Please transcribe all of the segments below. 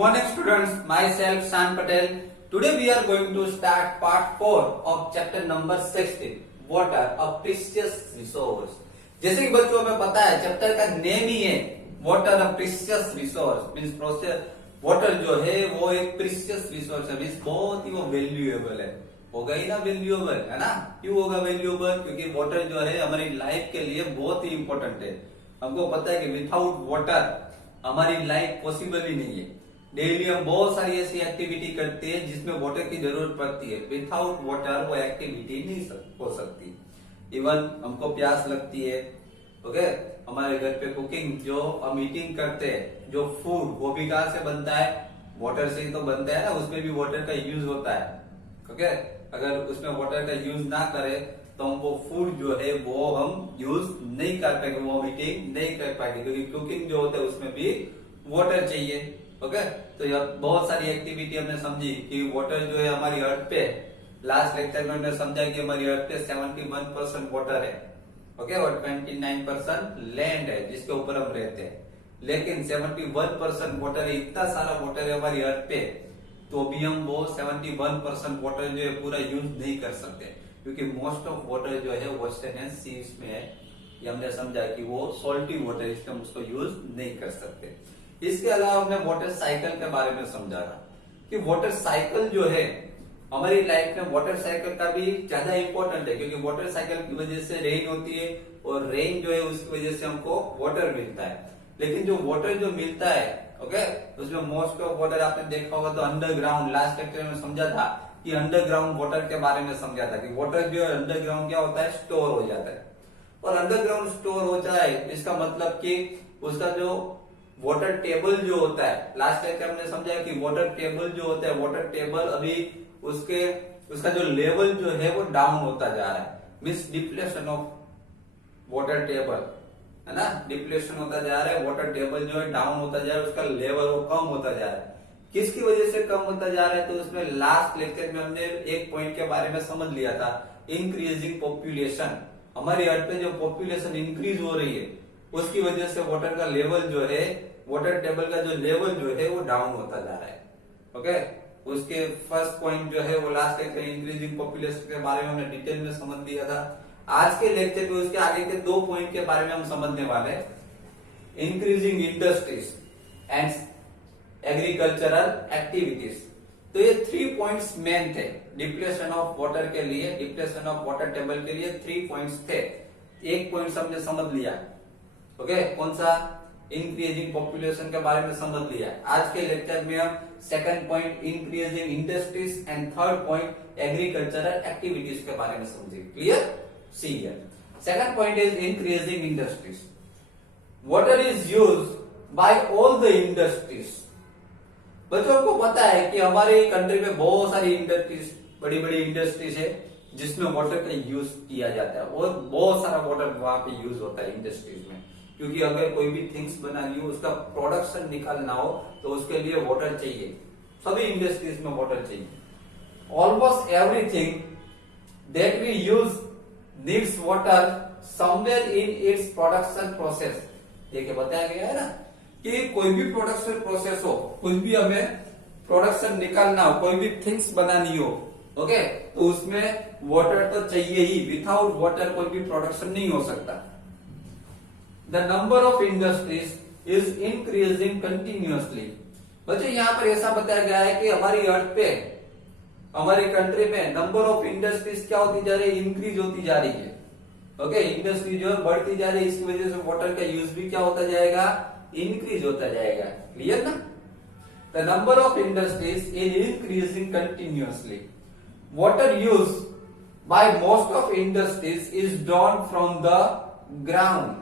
morning students, myself Shan Patel. Today we are going to start part 4 of chapter number 16, water a precious resource. जैसे कि बच्चों में पता है chapter का नेम ही है वाटर अ precious resource means process water जो है वो एक प्रीशियस रिसोर्स है मींस बहुत ही वो वैल्यूएबल है होगा ही ना वैल्यूएबल है ना क्यों होगा वैल्यूएबल क्योंकि वाटर जो है हमारी लाइफ के लिए बहुत ही इंपॉर्टेंट है हमको पता है कि विदाउट वाटर हमारी लाइफ पॉसिबल ही नहीं है डेली हम बहुत सारी ऐसी एक्टिविटी करते हैं जिसमें वाटर की जरूरत पड़ती है विदाउट वाटर वो एक्टिविटी नहीं हो सकती इवन हमको प्यास लगती है ओके हमारे घर पे कुकिंग जो हम ईटिंग करते हैं जो फूड वो भी कहाँ से बनता है वाटर से ही तो बनता है ना उसमें भी वाटर का यूज होता है ओके अगर उसमें वाटर का यूज ना करें तो हम वो फूड जो है वो हम यूज नहीं कर पाएंगे वो हम ईटिंग नहीं कर पाएंगे क्योंकि कुकिंग जो होता है उसमें भी वाटर चाहिए ओके तो यह बहुत सारी एक्टिविटी हमने समझी कि वाटर जो है हमारी अर्थ पे लास्ट लेक्चर में हमने समझा कि हमारी अर्थ पे 71% वाटर है ओके और 29% लैंड है जिसके ऊपर हम रहते हैं लेकिन 71% वाटर है इतना सारा वाटर है हमारी अर्थ पे तो भी हम वो 71% वाटर जो है पूरा यूज नहीं कर सकते क्योंकि मोस्ट ऑफ वाटर जो है ओशन एंड सीज में है ये हमने समझा कि वो सॉल्टी वाटर है इसलिए हम उसको यूज नहीं कर सकते इसके अलावा हमने वाटर साइकिल के बारे में समझा था कि वाटर साइकिल जो है हमारी लाइफ में वाटर साइकिल का भी ज्यादा इंपॉर्टेंट है क्योंकि वाटर साइकिल की वजह से रेन होती है और रेन जो है उसकी वजह से हमको वाटर मिलता है लेकिन जो वाटर जो मिलता है ओके उसमें मोस्ट ऑफ वाटर आपने देखा होगा तो अंडरग्राउंड लास्ट लेक्चर में समझा था कि अंडरग्राउंड वाटर के बारे में समझा था कि वाटर जो है अंडरग्राउंड क्या होता है स्टोर हो जाता है और अंडरग्राउंड स्टोर हो जाए इसका मतलब कि उसका जो वाटर टेबल जो होता है लास्ट लेक्चर हमने समझा कि वाटर टेबल जो होता है वाटर टेबल अभी उसका जो लेवल जो है वो डाउन होता जा रहा है means depletion of water table है ना डिप्लेशन होता जा रहा है वाटर टेबल जो है डाउन होता जा रहा है उसका लेवल वो कम होता जा रहा है किसकी वजह से कम होता जा रहा है तो उसमें लास्ट लेक्चर में हमने एक पॉइंट के बारे में समझ लिया था इंक्रीजिंग पॉपुलेशन हमारी अर्थ पे जो पॉपुलेशन इंक्रीज हो रही है उसकी वजह से वाटर का लेवल जो है वाटर टेबल का जो लेवल जो है वो डाउन होता जा रहा है ओके उसके फर्स्ट पॉइंट जो है वो लास्ट लेक्चर इंक्रीजिंग पॉपुलेशन के बारे में हमने डिटेल में समझ लिया था आज के लेक्चर में उसके आगे के 2 पॉइंट के बारे में हम समझने वाले हैं increasing industries and agricultural activities तो ये 3 पॉइंट्स मेन थे डिप्लेशन ऑफ वाटर के लिए डिप्लेशन ऑफ वाटर टेबल के लिए 3 पॉइंट्स थे एक पॉइंट हमने समझ लिया ओके कौन सा इंक्रीजिंग पॉपुलेशन के बारे में समझ लिया आज के लेक्चर में हम second point increasing industries and third point agricultural activities के बारे में समझे clear see here second point is increasing industries water is used by all the industries बच्चों को पता है कि हमारे कंट्री में बहुत सारी इंडस्ट्रीज बड़ी बड़ी इंडस्ट्रीज है जिसमें वाटर का यूज किया जाता है और बहुत सारा वाटर वहां पे यूज होता है इंडस्ट्रीज में क्योंकि अगर कोई भी थिंग्स बनानी हो उसका प्रोडक्शन निकालना हो तो उसके लिए वाटर चाहिए सभी इंडस्ट्रीज में वाटर चाहिए almost everything that we use needs water somewhere in its production process देखिए बताया गया है ना कि कोई भी प्रोडक्शन प्रोसेस हो कुछ भी हमें प्रोडक्शन निकालना हो कोई भी थिंग्स बनानी हो ओके तो उसमें वाटर तो चाहिए ही विदाउट वाटर कोई भी प्रोडक्शन नहीं हो सकता the number of industries is increasing continuously बच्चों यहाँ पर ऐसा बताया गया है कि हमारी अर्थ पे हमारी कंट्री में नंबर ऑफ इंडस्ट्रीज क्या होती जा रही है इंक्रीज होती जा रही है ओके इंडस्ट्री जो है बढ़ती जा रही है इसकी वजह से वाटर का यूज भी क्या होता जाएगा इंक्रीज होता जाएगा क्लियर ना the number of industries is increasing continuously water use by most of industries is drawn from the ground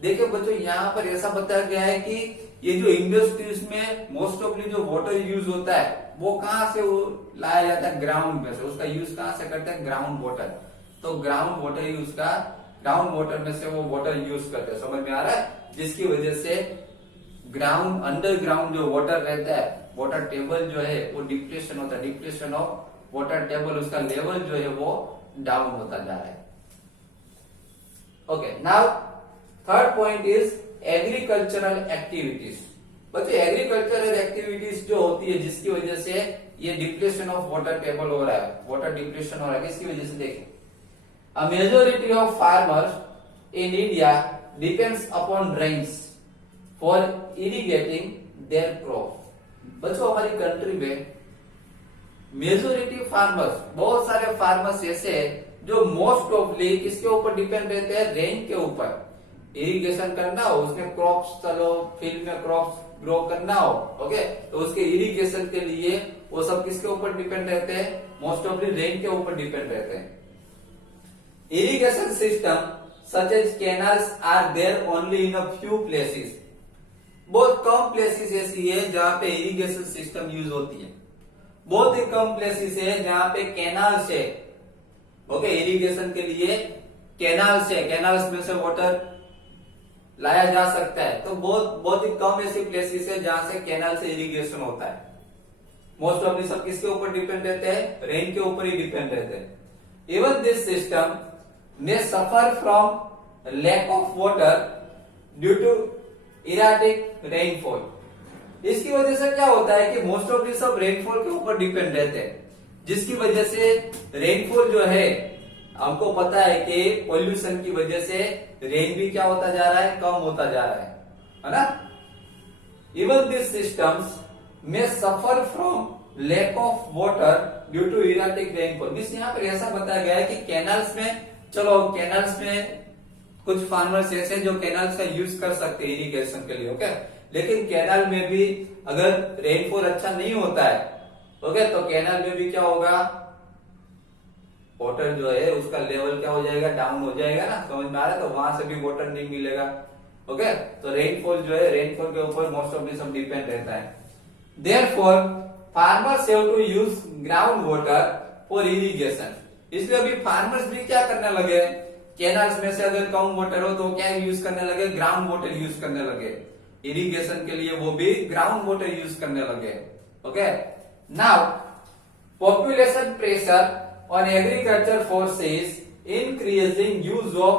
देखिए बच्चों यहाँ पर ऐसा बताया गया है कि ये जो इंडस्ट्रीज में मोस्ट ऑफली जो वाटर यूज होता है वो कहाँ से वो लाया जाता है ग्राउंड में से उसका यूज कहाँ से करते हैं ग्राउंड वाटर तो ग्राउंड वाटर ही उसका ग्राउंड वाटर में से वो वाटर यूज करते हैं समझ में आ रहा है जिसकी वजह से ग्राउंड अंडरग्राउंड जो वाटर रहता है वाटर टेबल जो है वो डिप्लेशन होता है डिप्लेशन ऑफ वाटर टेबल उसका लेवल जो है वो डाउन होता जा रहा है okay now third point is agricultural activities बच्चों एग्रीकल्चरल एक्टिविटीज जो होती है जिसकी वजह से ये डिप्लेशन ऑफ वाटर टेबल हो रहा है, वाटर डिप्लेशन हो रहा है, किसकी वजह से देखें, a majority of farmers in India depends upon rains for irrigating their crop. बच्चों हमारी कंट्री में मेजोरिटी फार्मर्स, बहुत सारे फार्मर्स ऐसे हैं जो मोस्ट ऑफली किसके ऊपर डिपेंड रहते हैं, रेन के ऊपर। इरिगेशन करना हो, उसमें क्रॉप्स, चलो फील्ड में क्रॉप्स ग्रो करना हो, ओके, तो उसके इरिगेशन के लिए वो सब किसके ऊपर डिपेंड रहते हैं, मोस्ट ऑफली रेन के ऊपर डिपेंड रहते हैं। Irrigation system such as canals are there only in a few places. बहुत कम प्लेसेस ऐसी है जहां पे इरिगेशन सिस्टम यूज होती है, बहुत ही कम प्लेसेस है जहां पे कैनाल्स है, ओके, इरिगेशन के लिए कैनाल्स है, कैनाल्स में से वाटर लाया जा सकता है। तो बहुत ही कम ऐसी प्लेसेस है जहां से कैनाल से इरिगेशन होता है। मोस्ट ऑफ सब किसके ऊपर डिपेंड रहते हैं, रेन के ऊपर ही डिपेंड रहते हैं। Even this system may suffer from lack of water due to erratic rainfall. इसकी वजह से क्या होता है कि मोस्ट ऑफ सब रेनफॉल के ऊपर डिपेंड रहते हैं, जिसकी वजह से रेनफॉल जो है, हमको पता है कि पॉल्यूशन की वजह से रेन भी क्या होता जा रहा है, कम होता जा रहा है ना। इवन दिस सिस्टम्स में suffer from lack of water due to erratic rainfall. Means यहाँ पर ऐसा बताया गया है कि कैनाल्स में, चलो कैनाल्स में कुछ फार्मर्स ऐसे जो कैनाल्स का यूज कर सकते हैं इरिगेशन के लिए, ओके, लेकिन कैनाल में भी अगर रेनफॉल अच्छा नहीं होता है, ओके, तो कैनाल में भी क्या होगा, वाटर जो है उसका लेवल क्या हो जाएगा, डाउन हो जाएगा ना, समझ में आ रहा है, तो वहां से भी वाटर नहीं मिलेगा, ओके। तो रेनफॉल जो है, रेनफॉल के ऊपर मोस्ट ऑफ सब डिपेंड रहता है। Therefore farmers have to use ground water for irrigation. इसलिए अभी फार्मर्स भी क्या करने लगे, कैनाल्स में से अगर कम वाटर हो तो क्या यूज करने लगे, ग्राउंड वाटर यूज करने लगे, इरिगेशन के लिए वो भी ग्राउंड वाटर यूज करने लगे, okay. Now population pressure on agriculture forces increasing use of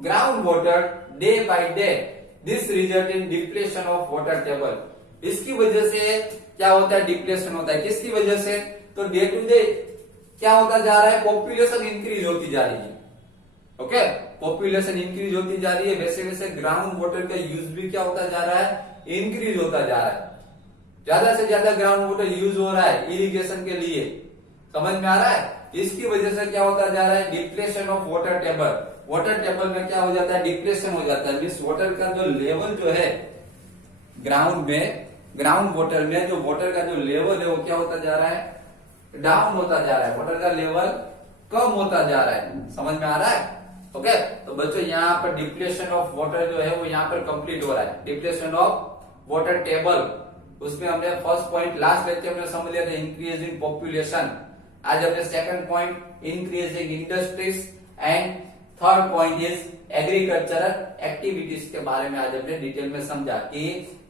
groundwater day by day. This result in depletion of water table. इसकी वजह से क्या होता है, डिप्लेशन होता है, किसकी वजह से, तो डे टू डे क्या होता जा रहा है, पॉपुलेशन इंक्रीज होती जा रही है, ओके, पॉपुलेशन इंक्रीज होती जा रही है, वैसे वैसे ग्राउंड वाटर का यूज भी क्या होता जा रहा है, इंक्रीज होता जा रहा है, ज्यादा से ज्यादा ग्राउंड वाटर यूज हो रहा है इरिगेशन के लिए, समझ में आ रहा है। इसकी वजह से क्या होता जा रहा है, depletion of water table. Water table में क्या हो जाता है, डिप्लेशन हो जाता है, मींस वाटर का जो लेवल जो है ग्राउंड में, ग्राउंड वाटर में जो वाटर का जो लेवल है वो क्या होता जा रहा है, डाउन होता जा रहा है, वाटर का लेवल कम होता जा रहा है, समझ में आ रहा है, ओके। तो बच्चों यहाँ पर डिप्लेशन ऑफ वाटर जो है वो यहाँ पर कंप्लीट हो रहा है, डिप्लेशन ऑफ वाटर टेबल। उसमें हमने फर्स्ट पॉइंट लास्ट लेक्चर में समझ लिया था, इंक्रीजिंग पॉपुलेशन। आज हमने second point increasing industries and third point is agricultural activities के बारे में आज हमने डिटेल में समझा कि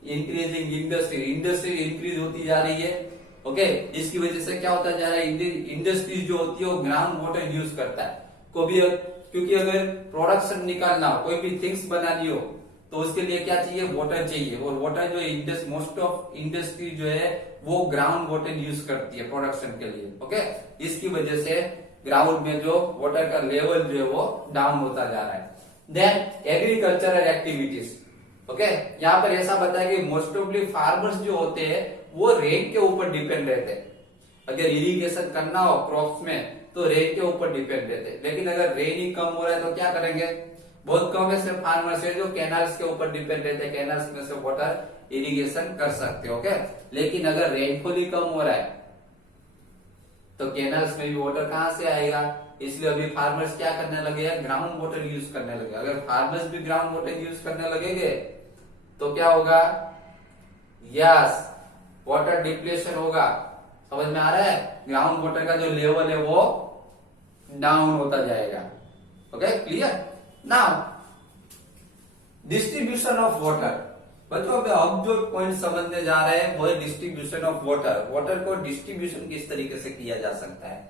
इंक्रीजिंग इंडस्ट्री इंक्रीज होती जा रही है, ओके। इसकी वजह से क्या होता जा रहा है, इंडस्ट्रीज जो होती है वो ग्राउंड वाटर यूज करता है, क्योंकि अगर प्रोडक्शन निकालना हो, कोई भी थिंग्स बनानी हो, तो उसके लिए क्या चाहिए, वाटर चाहिए, और वाटर जो मोस्ट ऑफ इंडस्ट्री जो है वो ग्राउंड वाटर यूज करती है प्रोडक्शन के लिए, ओके। इसकी वजह से ग्राउंड में जो वाटर का लेवल जो है वो डाउन होता जा रहा है। देन एग्रीकल्चरल एक्टिविटीज, ओके, यहाँ पर ऐसा बताया कि मोस्ट ऑफली फार्मर्स जो होते हैं वो रेन के ऊपर डिपेंड रहते हैं। अगर इरिगेशन करना हो क्रॉप्स में तो रेन के ऊपर डिपेंड रहते हैं, लेकिन अगर रेन ही कम हो रहा है तो क्या करेंगे, बहुत कम ऐसे फार्मर्स है जो कैनाल्स के ऊपर डिपेंड रहते हैं, कैनाल्स में से वाटर इरिगेशन कर सकते हो, ओके। लेकिन अगर रेनफॉल ही कम हो रहा है तो कैनाल्स में भी वाटर कहां से आएगा, इसलिए अभी फार्मर्स क्या करने लगे हैं, ग्राउंड वाटर यूज करने लगे। अगर फार्मर्स भी ग्राउंड वाटर यूज करने लगेंगे तो क्या होगा, यस, वाटर डिप्लेशन होगा, समझ में आ रहा है, ग्राउंड वाटर का जो लेवल है वो डाउन होता जाएगा, okay, clear. Now distribution of water, बच्चों अब जो पॉइंट समझने जा रहे हैं वो है डिस्ट्रीब्यूशन ऑफ वाटर। वाटर को डिस्ट्रीब्यूशन किस तरीके से किया जा सकता है।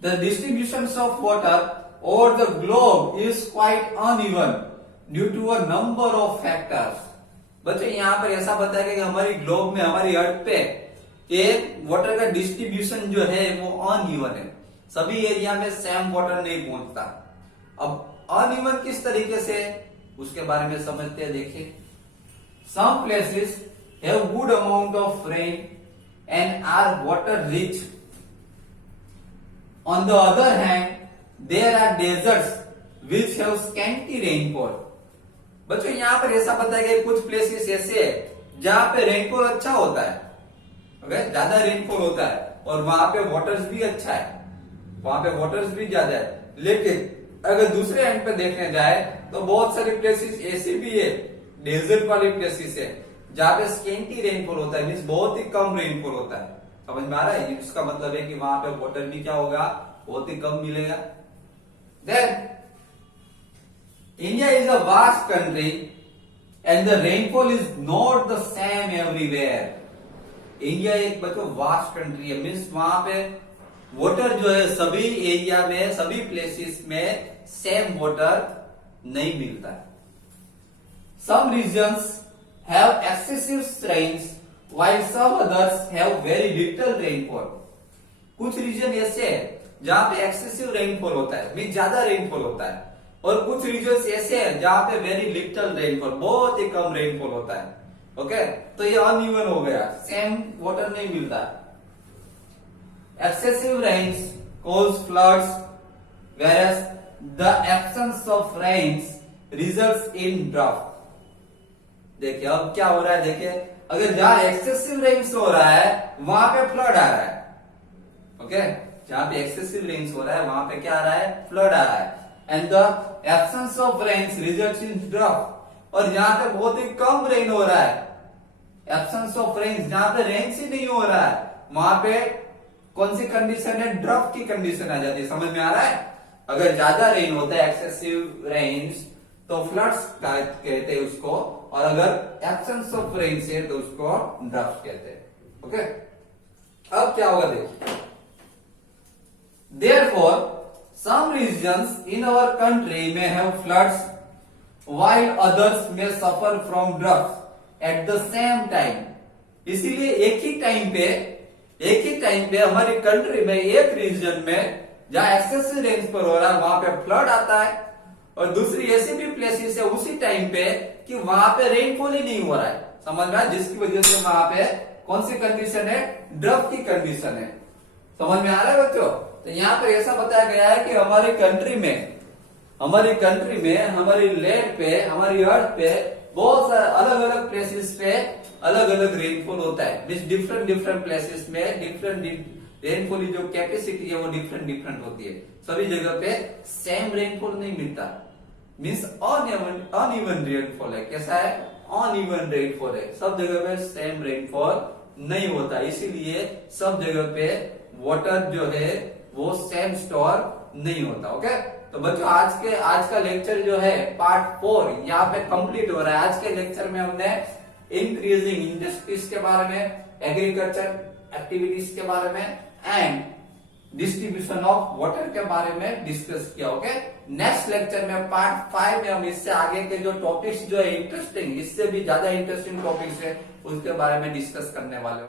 The distribution of water over the globe is quite uneven due to a number of factors. बच्चों यहाँ पर ऐसा बताया गया कि हमारी ग्लोब में, हमारी अर्थ पे ये वाटर का डिस्ट्रीब्यूशन जो है वो अनइवन है, सभी एरिया में सेम वाटर नहीं पहुंचता। अब अनइवन किस तरीके से, उसके बारे में समझते हैं। देखिए, some places have good amount of rain and are water rich, on the other hand there are deserts which have scanty rainfall. बच्चों यहाँ पर ऐसा बताया गया कुछ प्लेसेस ऐसे है जहां पे रेनफॉल अच्छा होता है, ओके, ज्यादा रेनफॉल होता है और वहां पे वाटर्स भी अच्छा है, वहां पे वाटर्स भी ज्यादा है। लेकिन अगर दूसरे एंड पे देखने जाए तो बहुत सारी प्लेसेस ऐसी भी है, डेजर्ट वाली प्लेसेस है जहां पे स्केंटी रेनफॉल होता है, मीन्स बहुत ही कम रेनफॉल होता है। समझ में आ रहा है? इसका मतलब है कि वहां पे वाटर भी क्या होगा, बहुत ही कम मिलेगा। Then India is a vast country and the rainfall is not the same everywhere. India एक बच्चों वास्ट कंट्री है, मीन्स वहां पे वाटर जो है सभी एरिया में, सभी प्लेसेस में सेम वाटर नहीं मिलता है। Some regions have excessive rains while some others have very little rainfall. कुछ रीजन ऐसे है जहां पे एक्सेसिव रेनफॉल होता है, मीन्स ज्यादा रेनफॉल होता है, और कुछ रीजन ऐसे हैं जहां पे वेरी लिटिल रेनफॉल, बहुत ही कम रेनफॉल होता है। ओके, तो ये अनइवन हो गया, सेम वाटर नहीं मिलता। Excessive rains cause floods whereas the absence of rains results in drought. देखिए अब क्या हो रहा है, देखिए अगर जहां एक्सेसिव रेन्स हो रहा है वहां पे फ्लड आ रहा है, ओके, जहां पे एक्सेसिव रेन्स हो रहा है वहां पे क्या आ रहा है, फ्लड आ रहा है। And the absence of rains results in draft, और जहां पे बहुत ही कम रेन हो रहा है, एब्सेंस ऑफ रेन्स, जहां पे रेन्स ही नहीं हो रहा है वहां पे कौन सी कंडीशन है, ड्राफ्ट की कंडीशन आ जाती है। समझ में आ रहा है? अगर ज्यादा रेन होता है, एक्सेसिव रेन्स, तो फ्लड्स कहते हैं उसको, और अगर एब्सेंस ऑफ रेन्स है तो उसको ड्राफ्ट कहते हैं। ओके, अब क्या होगा देखिए, therefore some regions in our country may have floods while others may suffer from droughts at the same time. इसीलिए एक ही टाइम पे हमारी कंट्री में एक रीजन में जहां एक्सेसिव रेन्स पर हो रहा है वहां पे फ्लड आता है, और दूसरी ऐसी भी प्लेसेस है उसी टाइम पे कि वहां पे रेनफॉल ही नहीं हो रहा है। समझ में, जिसकी वजह से वहां पे कौन सी कंडीशन है, ड्राफ्ट की कंडीशन है। समझ में आ रहा है बच्चों? तो यहाँ पर ऐसा बताया गया है कि हमारी कंट्री में, हमारी लैंड पे, हमारी अर्थ पे बहुत सारे अलग अलग प्लेसेस पे अलग अलग रेनफॉल होता है, मीन्स डिफरेंट प्लेसेस में डिफरेंट रेनफॉल की जो कैपेसिटी है वो डिफरेंट होती है। सभी जगह पे सेम रेनफॉल नहीं मिलता, मीन्स अनइवन रेनफॉल है। कैसा है? अनइवन रेनफॉल है, सब जगह पे सेम रेनफॉल नहीं होता, इसीलिए सब जगह पे वाटर जो है वो सेम स्टोर नहीं होता। ओके, तो बच्चों आज का लेक्चर जो है पार्ट 4 यहाँ पे कंप्लीट हो रहा है। आज के लेक्चर में हमने इंक्रीजिंग इंडस्ट्रीज के बारे में, एग्रीकल्चर एक्टिविटीज के बारे में एंड डिस्ट्रीब्यूशन ऑफ वाटर के बारे में डिस्कस किया। ओके, नेक्स्ट लेक्चर में पार्ट 5 में हम इससे आगे के जो टॉपिक्स जो है इंटरेस्टिंग, इससे भी ज्यादा इंटरेस्टिंग टॉपिक्स है उसके बारे में डिस्कस करने वाले हैं।